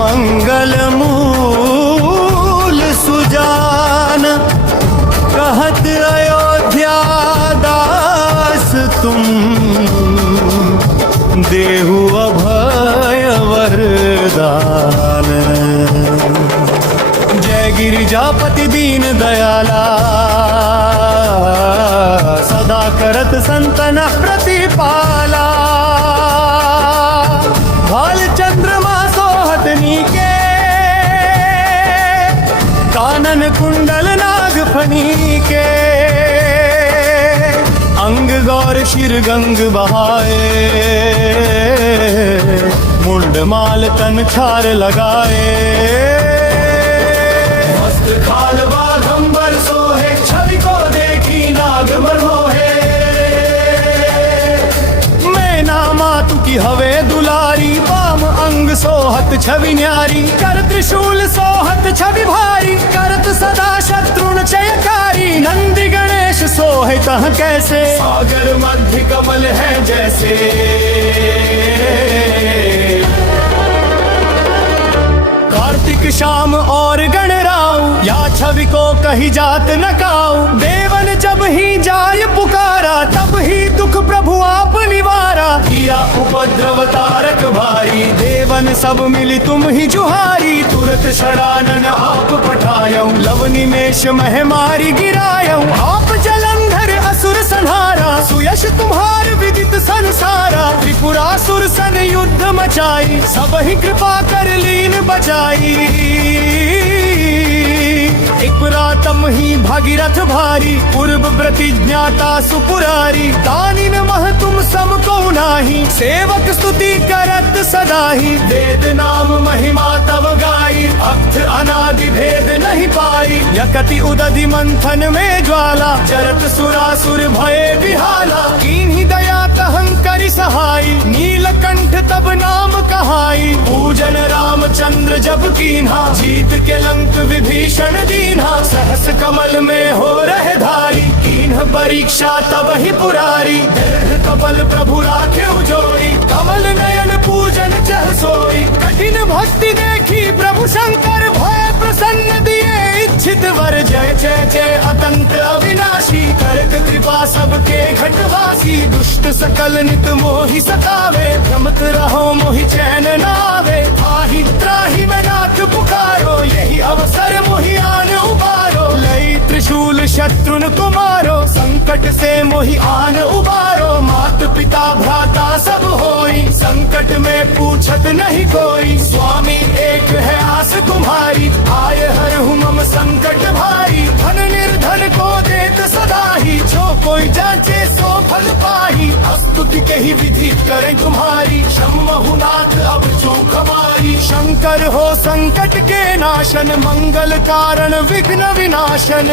मंगल मूल सुजान, कहत अयोध्या दास तुम, देहु अभय वरदान। जय गिरिजापति दीन दयाला, सदा करत संतन प्रतिपाला। भाल चंद्रमा सोहत नीके, कानन कुंडल नाग फनीके। अंग गौर शिर गंग बहाए, मुंड माल तन छार लगाए। मस्त खाल बाघंबर सोहे, छवि को देखी नाग मनमोहे। मैं नामा तू की हवे दुलारी, बाम अंग सोहत छवि न्यारी। कर त्रिशूल सोहत छवि भारी, करत सदा शत्रुन क्षयकारी। नंदी गणेश सोहे तह कैसे, सागर मध्य कमल है जैसे। कार्तिक शाम और गणराऊ, या छवि को कही जात न काऊ। देवन जब ही जाय पुकारा, तब ही दुख प्रभु आप निवारा। किया उपद्रव तारक भारी, देवन सब मिली तुम ही जुहारी। तुरत षडानन आप पठायऊ, लव निमेष मह मारी गिरायऊ। आप जलंधर असुर संहारा, सुयश तुम्हार विदित संसारा। त्रिपुरासुर सन युद्ध मचाई, सब ही कृपा कर लीन बचाई। एक रातम ही भागीरथ भारी, पूर्व प्रतिज्ञाता सुपुरारी। दानिन मह तुम सम को नाही, सेवक स्तुति करत सदाही। वेद नाम महिमा तब गाई, अक्त अनादि भेद नहीं पाई। यकति उदधि मंथन में ज्वाला, चरत सुरासुर भये विहाला। कीन्ही दया कहंकरि सहाई, नीलकंठ तब नाम कहाई। पूजन रामचंद्र जब कीन्हा, जीत के लंक विभीषण दीन्हा। सहस कमल में हो रहे धारी, कीन्ह परीक्षा तब ही पुरारी। दृढ़ कपल प्रभु राखे जोड़ी, कमल नयन पूजन चह सोई। कठिन भक्ति देखी प्रभु शंकर, भय प्रसन्न दिए इच्छित वर। जय जय जय अतंत अविनाशी, करत कृपा सबके घटवासी। दुष्ट सकल नित मोहि सतावे, भ्रमत रहो मोहि चैन नावे। आहि त्राहि में नाथ पुकारो, यही अवसर मोहि आन उबारो। लई त्रिशूल शत्रुन कुमारो, संकट से मोहि आन उबारो। मात पिता भ्राता सब होई, संकट में पूछत नहीं कोई। स्वामी एक है आस तुम्हारी, आय हर मम संकट भारी। धन निर्धन को देत सदा ही, जो कोई जाचे सो फल पाही। स्तुति के ही विधि करें तुम्हारी, क्षमहु नाथ अब चूक हमारी। शंकर हो संकट के नाशन, मंगल कारण विघ्न विनाशन।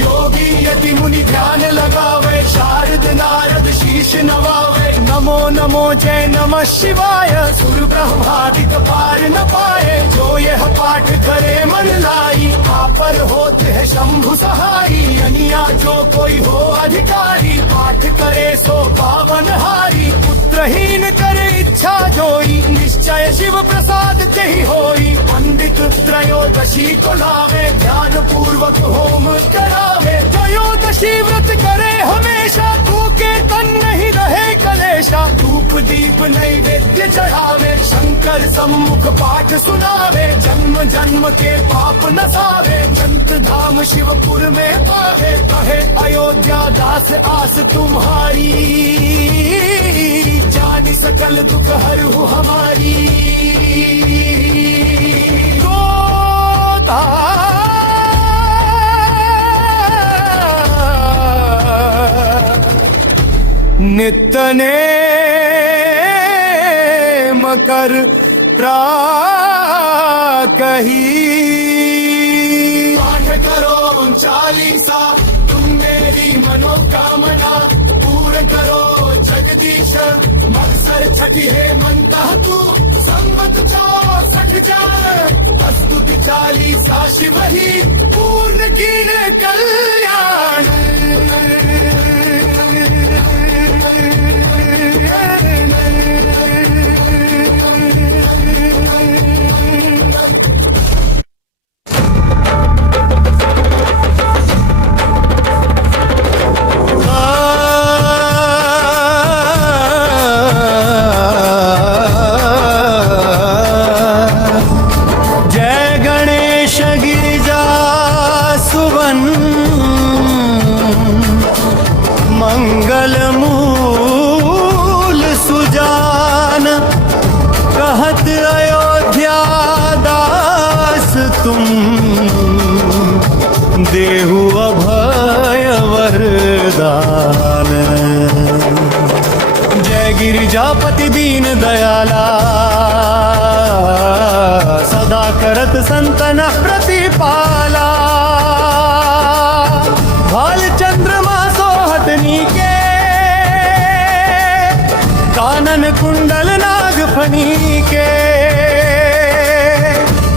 योगी यति मुनि ध्यान लगावे, शारद नारद शीश नवावे। नमो नमो जय नमः शिवाय, सुर ब्रह्मादिक पार न पाए। जो यह पाठ करे मन लाई, पर होते है शंभु सहाई। अनिया जो कोई हो अधिकारी, पाठ करे सो पावन हारी। पुत्रहीन करे इच्छा जोई, निश्चय शिव प्रसाद तेहि होई। पंडित त्रयोदशी को लावे, ध्यान पूर्वक होम करावे। त्रयोदशी व्रत करे हमेशा, भूखे तन नहीं रहे कलेशा। धूप दीप नैवेद्य चढ़ावे, शंकर सम्मुख पाठ सुनावे। जन्म जन्म के पाप नसावे, संत धाम शिवपुर में पावे। कहे अयोध्या दास आस तुम्हारी, जानी सकल दुख हरहु हमारी। गोता नितने मकर कही। पाठ करो चालीसा, तुम मेरी मनोकामना पूर्ण करो जगदीश। मकसर छठी है मनता तू, संमत 64 स्तुति चालीसा शिव ही। पूर्ण कीन कल्याण मंगल मूल सुजान, कहत अयोध्या दास तुम, देहु अभय वरदान। जय गिरिजापति दीन दयाला, सदा करत संतन प्रतिपाला। भाल चंद्रमा सोहत नीके, कानन कुंडल नाग फनी के।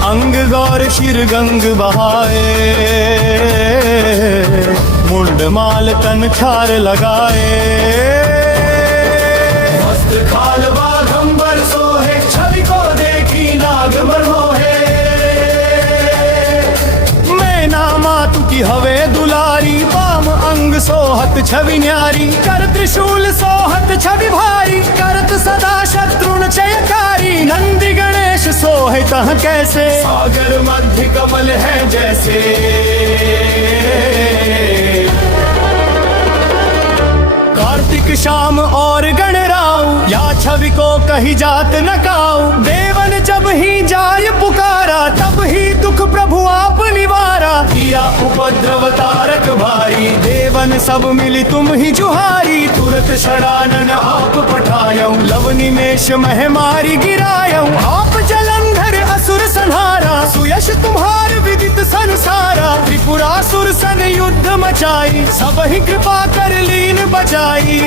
अंग गौर शिर गंग बहाए, मुंड माल तन छार लगाए। मस्त खाल बाघंबर सोहे, छवि को देखी नाग मनमोहे। मैं नामा तू की हवे दुलारी, पाम अंग सोहत छवि न्यारी। कर त्रिशूल सोहत छवि भारी, करत सदा शत्रुन चयकारी। नंदी गणेश सोहे तह कैसे, सागर मध्य कमल है जैसे। कार्तिक शाम और गणराऊ, या छवि को कही जात न काऊ। देवन जब ही जाय पुकारा, तब ही दुख प्रभु आप निवारा। किया उपद्रव तारक भारी, देवन सब मिली तुम ही जुहारी। तुरत षडानन आप पठायऊ, लव निमेष मह मारी गिरायऊ। आप जलंधर असुर संहारा, सुयश तुम्हार विदित संसारा। त्रिपुरासुर सन युद्ध मचाई, सब ही कृपा कर लीन बचाई।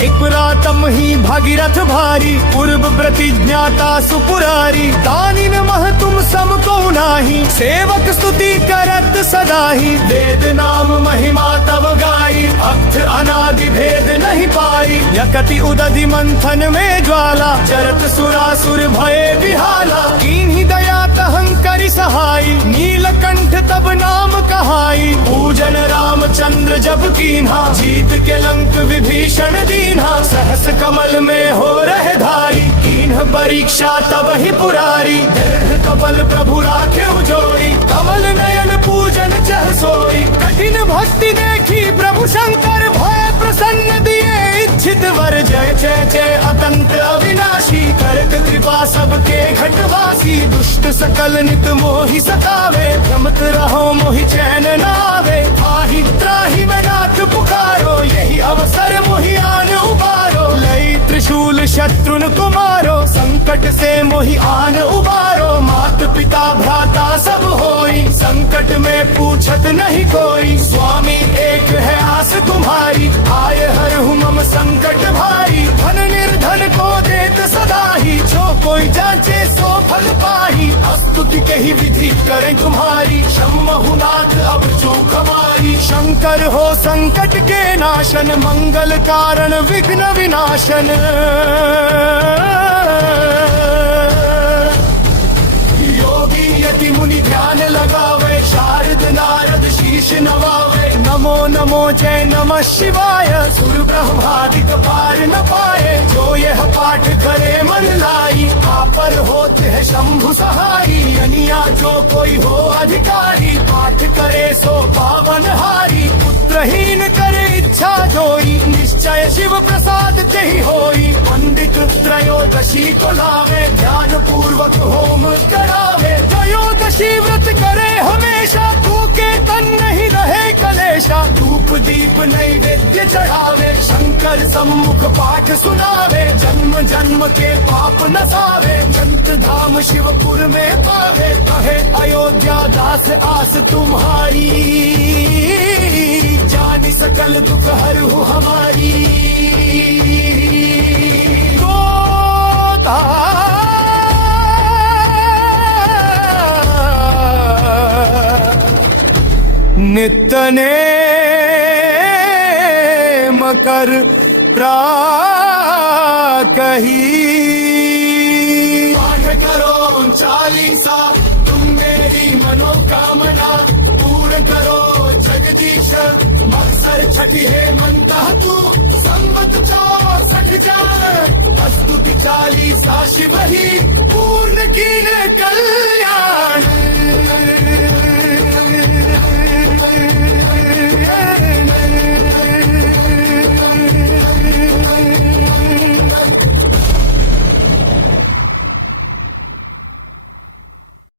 एक रातम ही भागीरथ भारी, पूर्व प्रतिज्ञाता सुपुरारी। दानी में मह तुम सम को नाही, सेवक स्तुति करत सदाही। वेद नाम महिमा तब गाई, अक्त अनादि भेद नहीं पाई। यकति उदधि मंथन में ज्वाला, चरत सुरासुर भये विहाला। कीन्ही दया तहंकरि सहाई, नीलकंठ तब नाम कहाई। पूजन रामचंद्र जब कीन्हा, जीत के लंक विभीषण दीन्हा। सहस कमल में हो रहे धारी, कीन्ह परीक्षा तब ही पुरारी। दृढ़ कपल प्रभु राखे जोड़ी, कमल नयन पूजन चह सोई। कठिन भक्ति देखी प्रभु शंकर, भय प्रसन्न दिए इच्छित वर। जय जय जय अतंत अविनाशी, करत कृपा सबके घटवासी। दुष्ट सकल नित मोहि सतावे, भ्रमत रहो मोहि चैन नावे। आहि त्राहि में नाथ पुकारो, यही अवसर मोहि आन उबारो। लई त्रिशूल शत्रुन कुमारो, संकट से मोहि आन उबारो। मात पिता भ्राता सब होई, संकट में पूछत नहीं कोई। स्वामी एक है आस तुम्हारी, आए हर मम संकट भारी। धन निर्धन को देत सदा ही, जो कोई जांचे सो फल पाही। स्तुति कही विधि करें तुम्हारी, शम्महुनाथ अब चूक हमारी। शंकर हो संकट के नाशन, मंगल कारण विघ्न विनाशन। योगी यति मुनि ध्यान लगावे, शारद नारद शीश नवावे। नमो नमो जय नमः शिवाय, सुर ब्रह्मादिक पार न पाए। जो यह पाठ करे मन लाई, पर होते है शंभु सहाई। अनिया जो कोई हो अधिकारी, पाठ करे सो पावन हारी। पुत्रहीन करे इच्छा जोई, निश्चय शिव प्रसाद ते ही होई। पंडित त्रयोदशी को लावे, ध्यान पूर्वक होम करावे। त्रयोदशी व्रत करे हमेशा, भूखे तन नहीं रहे कलेशा। धूप दीप नैवेद्य चढ़ावे, शंकर सम्मुख पाठ सुनावे। जन्म जन्म के पाप नसावे, संत धाम शिवपुर में पावे। कहे अयोध्या दास आस तुम्हारी, जानी सकल दुख हरहु हमारी। गोता नितने मकर कही। पाठ करो 40 तुम मेरी मनोकामना पूर्ण करो जगदीश। मकसर छठी है मनता तू, संवत 64 स्तुति 40 शिव ही पूर्ण कीन कल्याण।